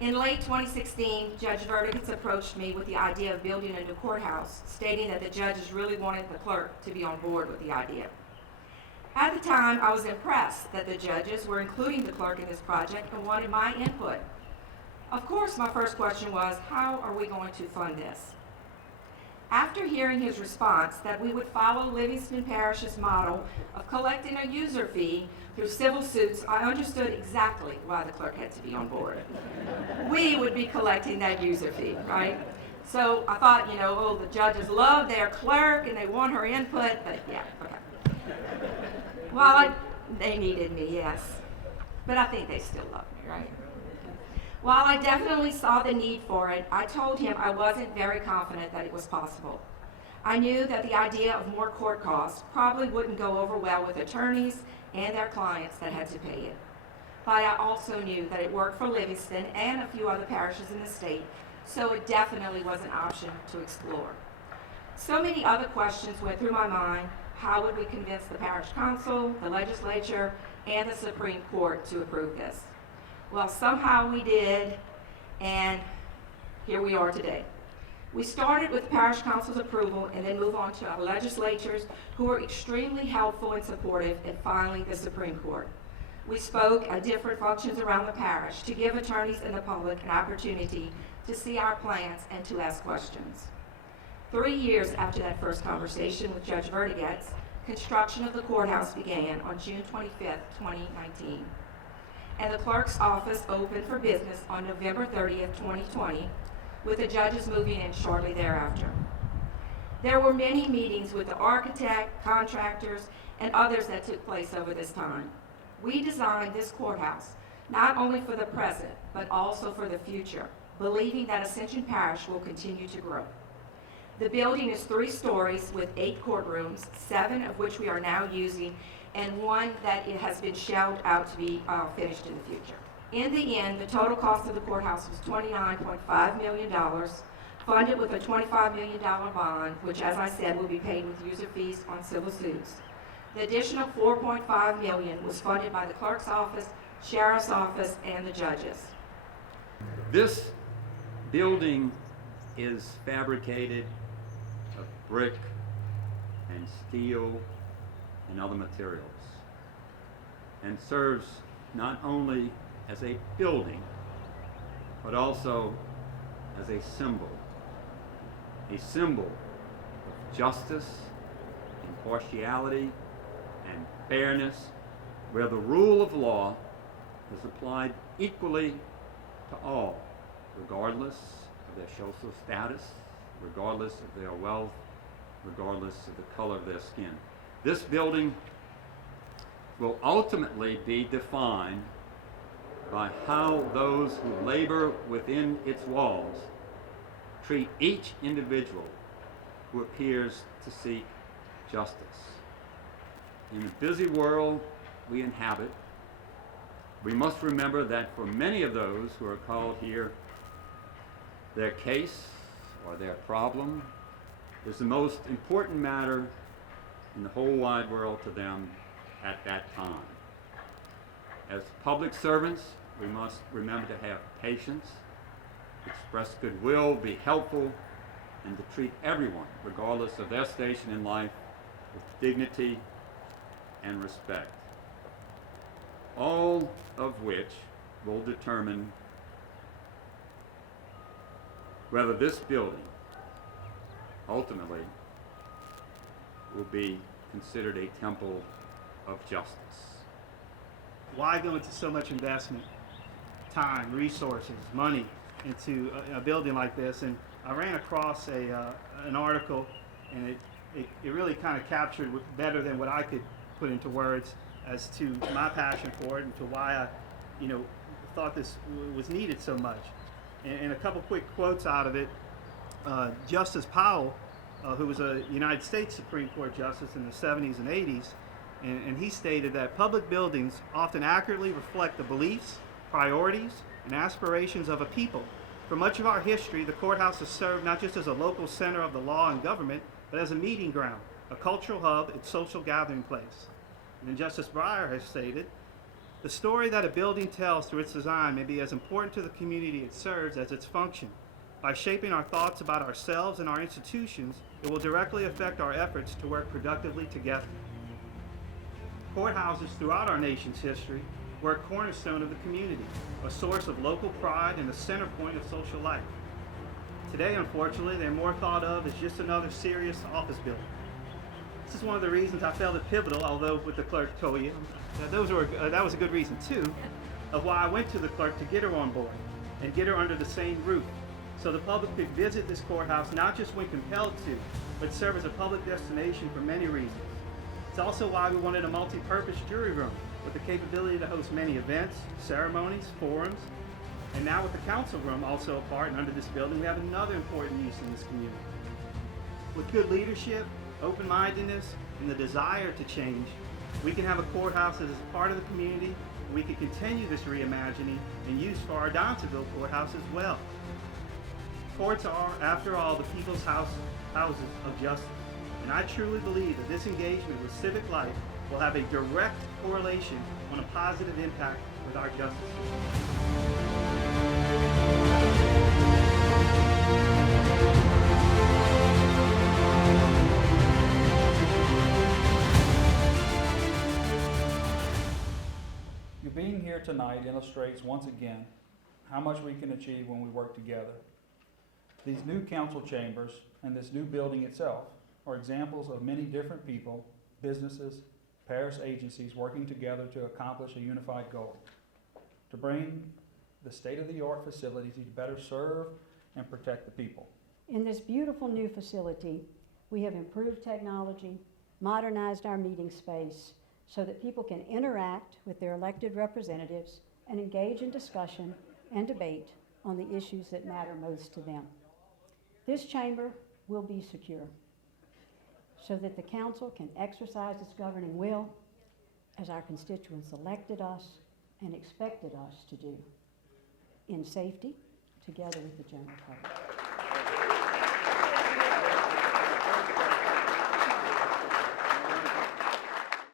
In late 2016, Judge Verdigans approached me with the idea of building a new courthouse, stating that the judges really wanted the clerk to be on board with the idea. At the time, I was impressed that the judges were including the clerk in this project and wanted my input. Of course, my first question was, how are we going to fund this? After hearing his response that we would follow Livingston Parish's model of collecting a user fee through civil suits, I understood exactly why the clerk had to be on board. We would be collecting that user fee, right? So I thought, the judges love their clerk and they want her input, but yeah, okay. Well, they needed me, yes. But I think they still love me, right? While I definitely saw the need for it, I told him I wasn't very confident that it was possible. I knew that the idea of more court costs probably wouldn't go over well with attorneys and their clients that had to pay it. But I also knew that it worked for Livingston and a few other parishes in the state, so it definitely was an option to explore. So many other questions went through my mind. How would we convince the parish council, the legislature, and the Supreme Court to approve this? Well, somehow we did, and here we are today. We started with the parish council's approval and then moved on to our legislatures, who were extremely helpful and supportive, and finally the Supreme Court. We spoke at different functions around the parish to give attorneys and the public an opportunity to see our plans and to ask questions. 3 years after that first conversation with Judge Verdigans, construction of the courthouse began on June 25th, 2019. And the clerk's office opened for business on November 30th, 2020, with the judges moving in shortly thereafter. There were many meetings with the architect, contractors, and others that took place over this time. We designed this courthouse not only for the present, but also for the future, believing that Ascension Parish will continue to grow. The building is 3 stories with 8 courtrooms, 7 of which we are now using, and 1 that it has been shelled out to be finished in the future. In the end, the total cost of the courthouse was $29.5 million, funded with a $25 million bond, which, as I said, will be paid with user fees on civil suits. The additional $4.5 million was funded by the clerk's office, sheriff's office, and the judges. This building is fabricated of brick and steel and other materials, and serves not only as a building, but also as a symbol of justice, impartiality, and fairness, where the rule of law is applied equally to all, regardless of their social status, regardless of their wealth, regardless of the color of their skin. This building will ultimately be defined by how those who labor within its walls treat each individual who appears to seek justice. In the busy world we inhabit, we must remember that for many of those who are called here, their case or their problem is the most important matter in the whole wide world to them at that time. As public servants, we must remember to have patience, express goodwill, be helpful, and to treat everyone, regardless of their station in life, with dignity and respect. All of which will determine whether this building ultimately will be considered a temple of justice. Why go into so much investment, time, resources, money into a building like this? And I ran across an article, and it really kind of captured better than what I could put into words as to my passion for it and to why I, thought this was needed so much. And a couple quick quotes out of it. Justice Powell, who was a United States Supreme Court justice in the 70s and 80s, and he stated that public buildings often accurately reflect the beliefs, priorities, and aspirations of a people. For much of our history, the courthouse has served not just as a local center of the law and government, but as a meeting ground, a cultural hub, and social gathering place. And then Justice Breyer has stated, The story that a building tells through its design may be as important to the community it serves as its function. By shaping our thoughts about ourselves and our institutions, it will directly affect our efforts to work productively together. Courthouses throughout our nation's history were a cornerstone of the community, a source of local pride and a center point of social life. Today, unfortunately, they're more thought of as just another serious office building. This is one of the reasons I felt it pivotal, although what the clerk told you, that was a good reason too, of why I went to the clerk to get her on board and get her under the same roof, so the public could visit this courthouse not just when compelled to, but serve as a public destination for many reasons. It's also why we wanted a multi-purpose jury room with the capability to host many events, ceremonies, forums, and now with the council room also a part and under this building, we have another important use in this community. With good leadership, open-mindedness, and the desire to change, we can have a courthouse that is a part of the community, and we can continue this reimagining and use for our Donaldsonville courthouse as well. Courts are, after all, the people's houses of justice, and I truly believe that this engagement with civic life will have a direct correlation on a positive impact with our justice system. Your being here tonight illustrates once again how much we can achieve when we work together. These new council chambers and this new building itself are examples of many different people, businesses, parish agencies working together to accomplish a unified goal, to bring the state-of-the-art facility to better serve and protect the people. In this beautiful new facility, we have improved technology, modernized our meeting space so that people can interact with their elected representatives and engage in discussion and debate on the issues that matter most to them. This chamber will be secure so that the council can exercise its governing will as our constituents elected us and expected us to do, in safety, together with the general public.